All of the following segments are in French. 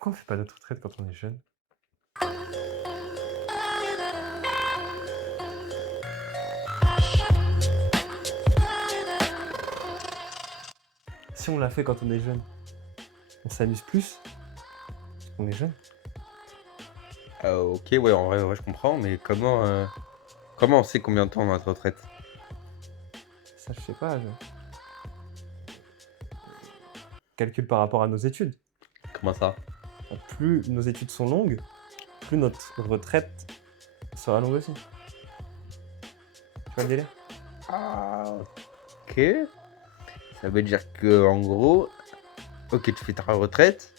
Pourquoi on fait pas notre retraite quand on est jeune? Si on l'a fait quand on est jeune, on s'amuse plus parce qu'on est jeune. Ok, ouais, en vrai, ouais, je comprends, mais comment on sait combien de temps on a notre retraite? Ça, je sais pas. Calcul par rapport à nos études. Comment ça? Plus nos études sont longues, plus notre retraite sera longue aussi. Tu vois le délire? Ah, ok. Ça veut dire que, en gros, ok, tu fais ta retraite,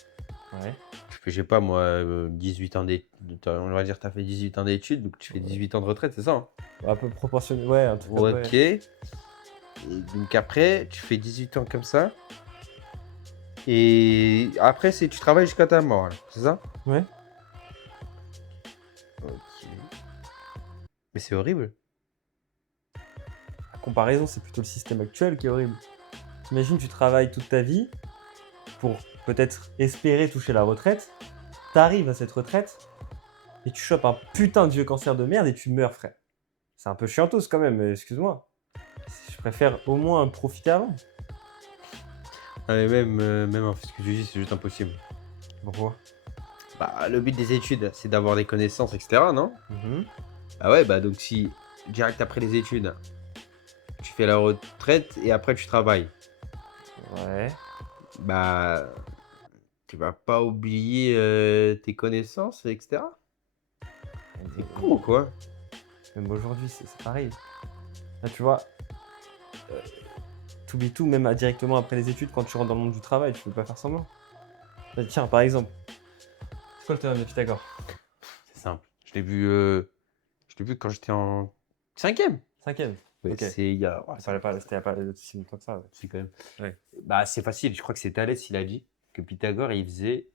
Ouais. tu fais, je sais pas moi, 18 ans d'études, on va dire, tu as fait 18 ans d'études, donc tu fais 18 ans de retraite, c'est ça, hein? Un peu proportionné. Ouais, un truc comme ouais. Ok. Et donc après, tu fais 18 ans comme ça. Et après, tu travailles jusqu'à ta mort, là, c'est ça? Ouais. Ok. Mais c'est horrible. À comparaison, c'est plutôt le système actuel qui est horrible. T'imagines, tu travailles toute ta vie pour peut-être espérer toucher la retraite. T'arrives à cette retraite et tu chopes un putain de vieux cancer de merde et tu meurs, frère. C'est un peu chiantos quand même, excuse-moi. Je préfère au moins profiter avant. Ah, mais même en fait, ce que tu dis, c'est juste impossible. Pourquoi? Bah, le but des études, c'est d'avoir des connaissances, etc., non? Mhm. Bah ouais, bah donc si direct après les études, tu fais la retraite et après tu travailles, Ouais. bah tu vas pas oublier tes connaissances, etc. T'es con ou quoi? Même aujourd'hui, c'est pareil. Là, tu vois, t'oublies tout, même directement après les études, quand tu rentres dans le monde du travail, tu peux pas faire semblant. Là, tiens, par exemple, c'est quoi le théorème de Pythagore? C'est simple. Je l'ai vu quand j'étais en cinquième. Cinquième. Ouais, Ok. c'est il y a. Ouais, C'était il y a pas si longtemps que ça. Ouais. c'est quand même. Ouais. Bah, c'est facile. Je crois que c'est Thalès, il a dit que Pythagore, il faisait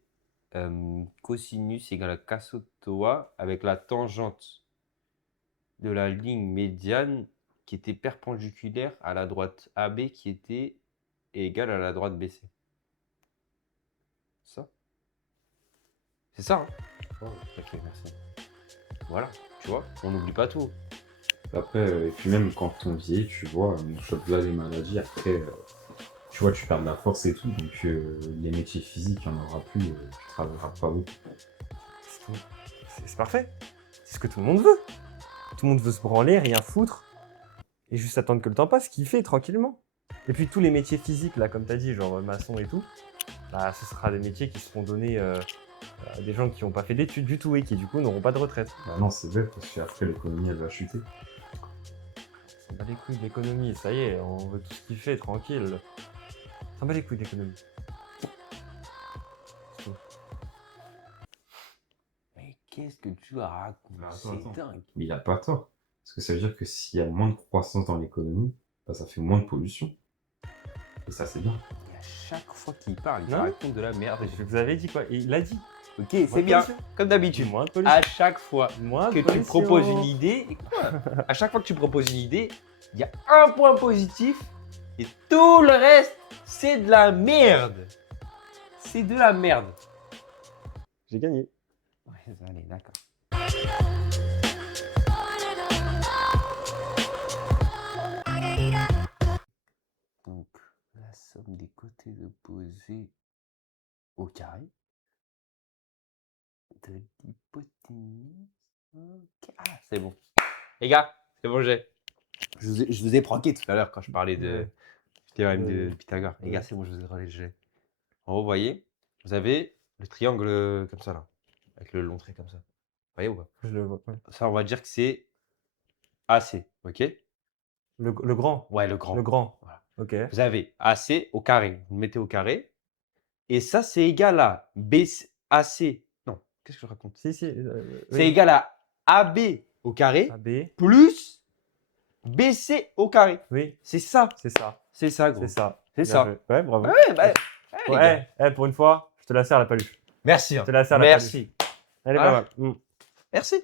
cosinus égale à casotoa avec la tangente de la ligne médiane qui était perpendiculaire à la droite AB qui était égale à la droite BC. Ça? C'est ça, hein? Oh, ok, merci. Voilà, tu vois, on n'oublie pas tout. Après, et puis même quand on vieillit, tu vois, on chope là les maladies, après, tu vois, tu perds de la force et tout, donc les métiers physiques, il n'y en aura plus, tu travailleras pas beaucoup. C'est parfait. C'est ce que tout le monde veut. Tout le monde veut se branler, rien foutre, et juste attendre que le temps passe, kiffer tranquillement. Et puis tous les métiers physiques, là, comme tu as dit, genre maçon et tout, bah, ce sera des métiers qui seront donnés à des gens qui n'ont pas fait d'études du tout et qui, du coup, n'auront pas de retraite. Bah non, c'est vrai, parce qu'après, l'économie, elle va chuter. On s'en bat les couilles de l'économie, ça y est, on veut tous kiffer, tranquille. On s'en bat les couilles de l'économie. C'est tout. Mais qu'est-ce que tu racontes? C'est dingue. Mais il a pas tort, parce que ça veut dire que s'il y a moins de croissance dans l'économie, bah, ça fait moins de pollution. Et ça, c'est bien. Et à chaque fois qu'il parle, il Non. raconte de la merde. Je vous avais dit quoi? Et il l'a dit. Ok, Moins c'est de bien, pollution. comme d'habitude. Moins de pollution. À chaque fois Moins de que tu pollution. proposes une idée, à chaque fois que tu proposes une idée, il y a un point positif et tout le reste, c'est de la merde. C'est de la merde. J'ai gagné. Ouais, allez, d'accord. Donc, la somme des côtés opposés au carré de l'hypoténuse. Ok. Ah, c'est bon. Les gars, c'est bon, je vous ai pranké tout à l'heure quand je parlais de Ouais. théorème de Pythagore. Les gars, c'est bon, je vous ai relégé. En gros, vous voyez, vous avez le triangle comme ça, là, avec le long trait comme ça. Vous voyez ou pas? Je le vois. Ouais. Ça, on va dire que c'est AC, ok? Le grand. Ouais, le grand. Le grand. Voilà. Ok. Vous avez AC au carré. Vous le mettez au carré. Et ça, c'est égal à AC. Non, qu'est-ce que je raconte? Si, si. C'est Oui. égal à AB au carré AB. plus BC au carré. Oui. C'est ça. C'est ça. C'est ça, gros. C'est ça. C'est Bien ça. joué. Ouais, bravo. Ouais, bah, les gars. Ouais, pour une fois, je te la serre la paluche. Merci. Je te la serre la paluche. Merci. Elle est Voilà. pas mal. Merci.